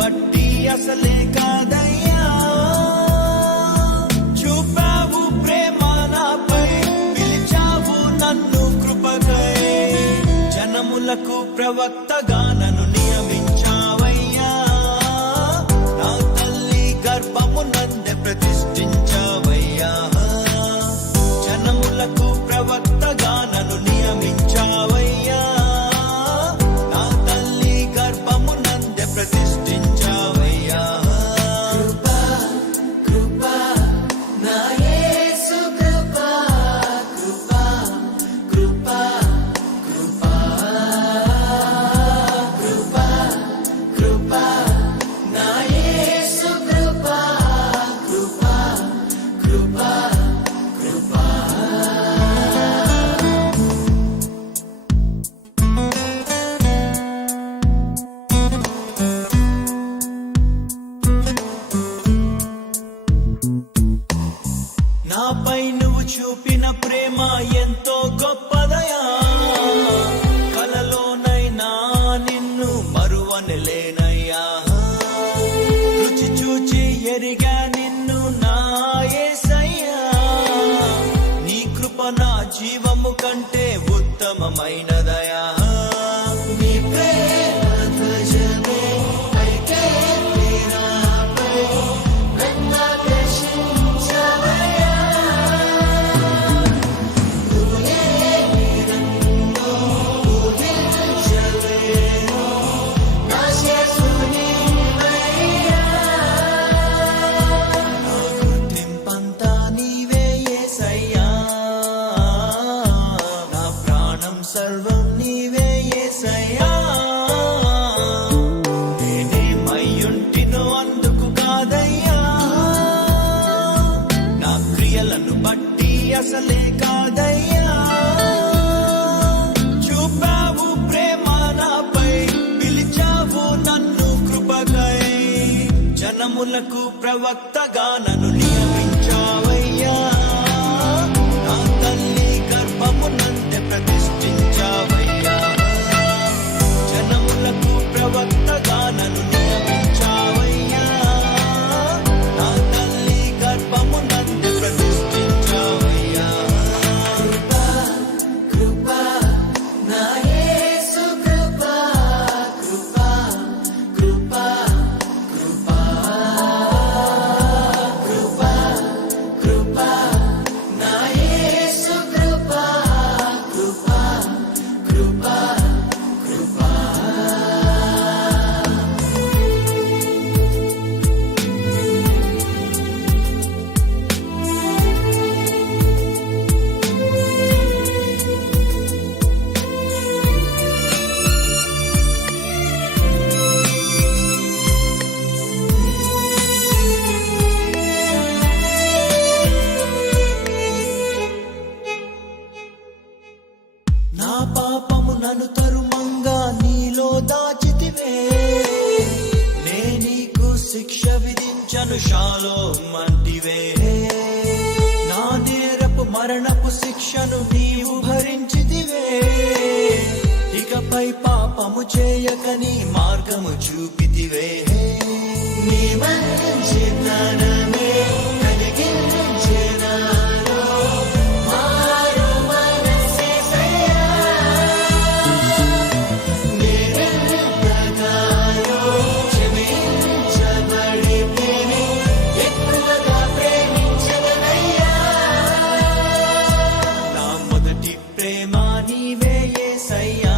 బట్టి అసలే కాదయ్యా, చూపావు ప్రేమ నాపై, పిలిచావు నన్ను కృపకై, జనములకు ప్రవక్తగా నన్ను నియమించావయ్యా, నా తల్లి గర్భమునందే ప్రతిష్ఠించావయ్యా, జనములకు ప్రవక్తగా నన్ను నియమించావయ్యా, నా తల్లి గర్భమునందే ప్రతిష్ఠించావయ్యా. కృపా కృపా నా యేసు కృపా, కృపా కృపా కృపా, కృపా కృపా నా యేసు కృపా, కృపా కృపా కృపా. నాపై నువ్వు చూపిన ప్రేమ ఎంతో గొప్పదయా, కలలోనైనా నిన్ను మరువనలేనయ్యా, రుచి చూచి ఎరిగా నిన్ను నా యేసయ్యా, నీ కృప నా జీవము కంటే ఉత్తమమైనదయా, నీ ప్రేమ ధ్వజమే పైకెత్తి నాపై నన్నాకర్షించవయ్యా, ఊయలేనిదన్నో ఊహించలేను నా యేసు నీవయ్యా, నా గుర్తింపంతా నీవే యేసయ్యా, నా ప్రాణం సర్వం నీవే యేసయ్యా, నేనేమయ్యుంటినో అందుకు కాదయ్యా, నా క్రియలను బట్టి అసలే కాదయ్యా, చూపావు ప్రేమ నాపై, పిలిచావు నన్ను కృపకై, జనములకు ప్రవక్తగా నన్ను నియమించావయ్యా, నా తల్లి గర్భమునందే ప్రతిష్ఠించావయ్యా, జనములకు ప్రవక్తగా నన్ను నియమించావయ్యా, నా తల్లి గర్భమునందే ప్రతిష్ఠించావయ్యా. కృపా కృపా నా యేసు కృపా, కృపా కృపా కృపా, కృపా కృపా నా యేసు కృపా, కృపా కృపా కృపా. నా పాపము నన్ను తరుమంగా నీలో దాచితివే, నే నీకు శిక్ష విధించను షాలోమ్ అంటివే, నా నేరపు మరణపు శిక్షను నీవు భరించితివే, ఇకపై పాపము చేయక నీ మార్గము చూపితివే, నీ మంచితనమే కలిగించే నాలో మారు మనసేసయ్యా, నేనెంతగానో క్షమించబడితిని, ఎక్కువగా ప్రేమించగలయ్యా, నా మొదటి ప్రేమ నీవే యేసయ్యా,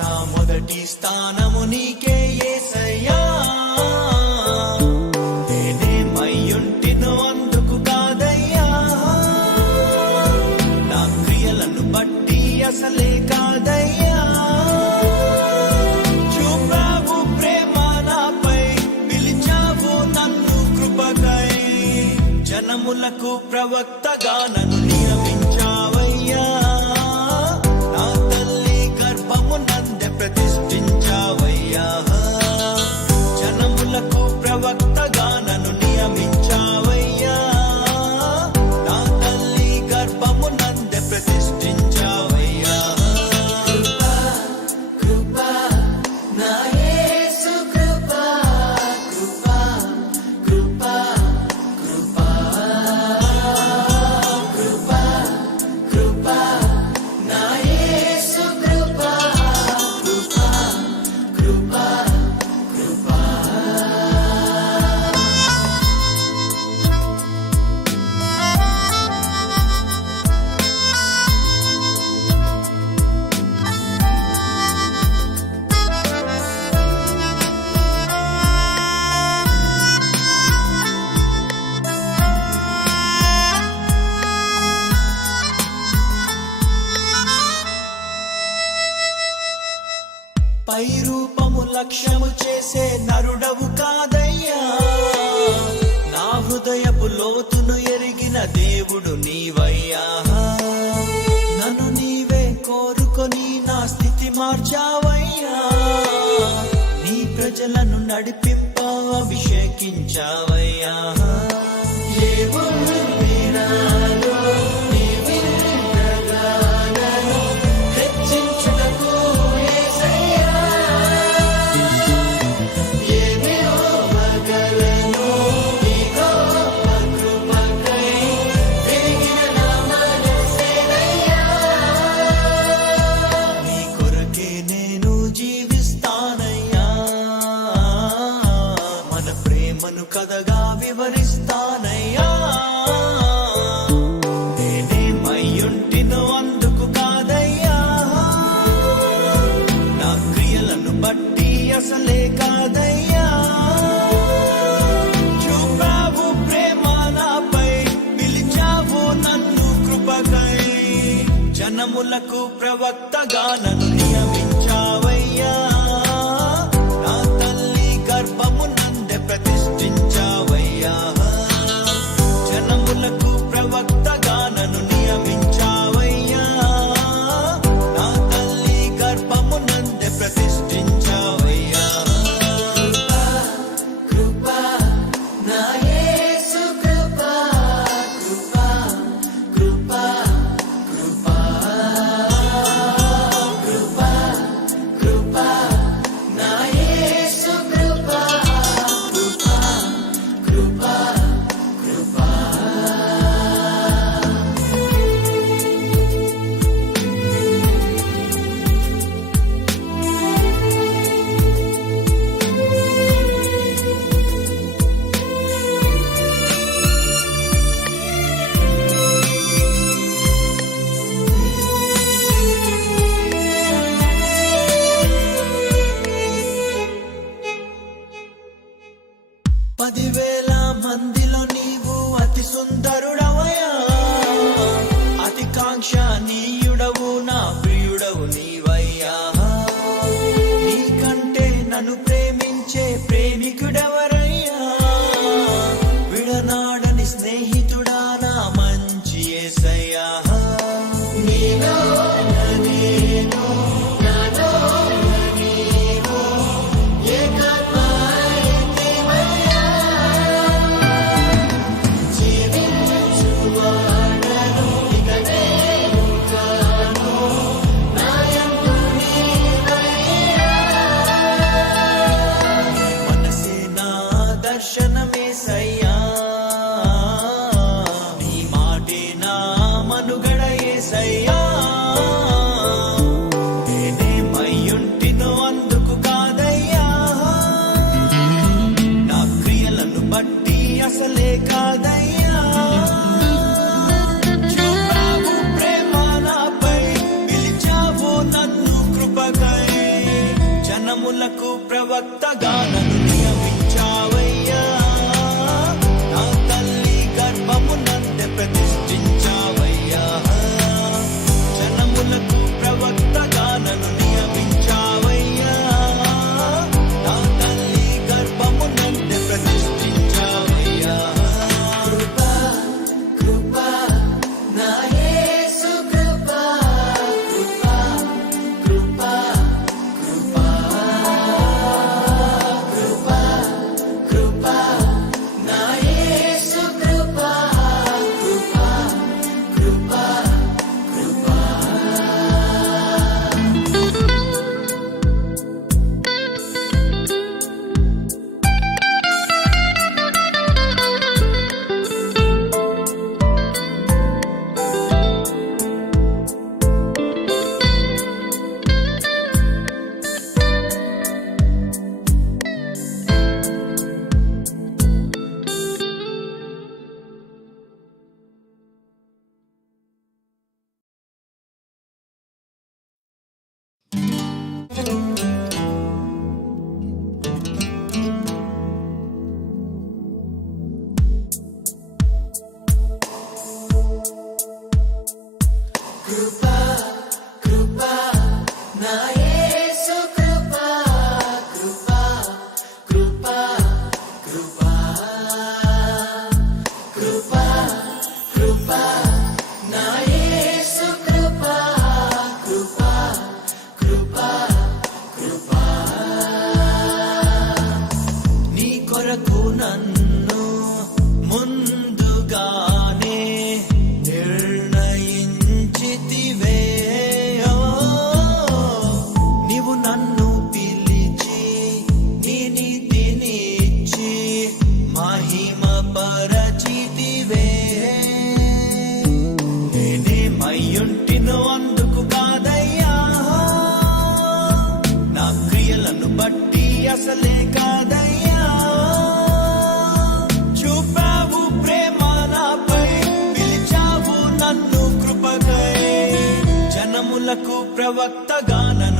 నా మొదటి స్థానము నీకే యేసయ్యా, నేనేమయ్యుంటినో అందుకు కాదయ్యా, నా క్రియలను బట్టి అసలే కాదయ్యా, చూపావు ప్రేమ నాపై, పిలిచావు నన్ను కృపకై, జనములకు ప్రవక్తగా నన్ను నియమించావయ్యా, నా తల్లి గర్భమునందే ప్రతిష్ఠించావయ్యా, జనములకు ప్రవక్తగా నన్ను నియమించావయ్యా, నా తల్లి గర్భమునందే ప్రతిష్ఠించావయ్యా. కృపా కృపా నా యేసు పై రూపము లక్ష్యము చేసే నరుడవు కాదయ్యా, నా హృదయపు లోతును ఎరిగిన దేవుడు నీవయ్యా. నన్ను నీవే కోరుకొని నా స్థితి మార్చావయ్యా, నీ ప్రజలను నడిపింప అభిషేకించావయ్యా. ఏముంది నాలో నీ విన్నగానను హెచ్చించుటకు యేసయ్యా, ఏమి ఇవ్వగలను నీ గొప్ప కృపకై పెరిగిన నా మనసేనయ్యా. నీ కొరకే నేను జీవిస్తానయ్యా, మన ప్రేమను కథగా వివరిస్తానయ్యా. నేనేమయ్యుంటినో అందుకు కాదయ్యా, నా క్రియలను బట్టి అసలే కాదయ్యా. చూపావు ప్రేమ నాపై, పిలిచావు నన్ను కృపకై, జనములకు ప్రవక్తగా నన్ను నియమించావయ్యా. నా తల్లి గర్భము నందే ప్రతిష్ఠించావయ్యా, జనములకు ప్రవక్తగా నన్ను నియమించావయ్యా. నా తల్లి గర్భము నందే ప్రతిష్ఠించావయ్యా. కృప నా యేసు కృప, కృప కృప కృప కృప కృప నా యేసు కృప, కృప కృప కృప. పదివేల మందిలో నీవు అతి సుందరుడవయ్యా, అతి కాంక్షణీయుడవు నా ప్రియుడవు నీవయ్యా. నీకంటే నన్ను ప్రేమించే ప్రేమికుడెవరయ్యా, విడనాడని స్నేహితుడా నా మంచి యేసయ్యా. నీలో నేను నాలో నీవు ఏకాత్మైక్యమయ్యా, జీవించువాడను ఇక నేను కాను, నాయందు నీవయ్యా. మనసే నా దర్శనమేసయ్యా, నీ మాటే నా మనుగడ యేసయ్యా. నేనేమయ్యుంటినో అందుకు కాదయ్యా, నా క్రియలను బట్టి అసలే కాదయ్యా. చూపావు ప్రేమ నాపై, పిలిచావు నన్ను కృపకై, జనములకు ప్రవక్తగా నన్ను నియమించావయ్యా. నా తల్లి గర్భము నందే ప్రతిష్ఠించావయ్యా, జనములకు ప్రవక్తగా నన్ను నియమించావయ్యా. నా తల్లి గర్భము నందే ప్రతిష్ఠించావయ్యా. కృప కృప నా యేసు కృప, కృప కృప కృప కృప అసలే కాదయ్యా. చూపావు ప్రేమ నాపై, పిలిచావు నన్ను కృపకై. జనములకు ప్రవక్తగా నన్ను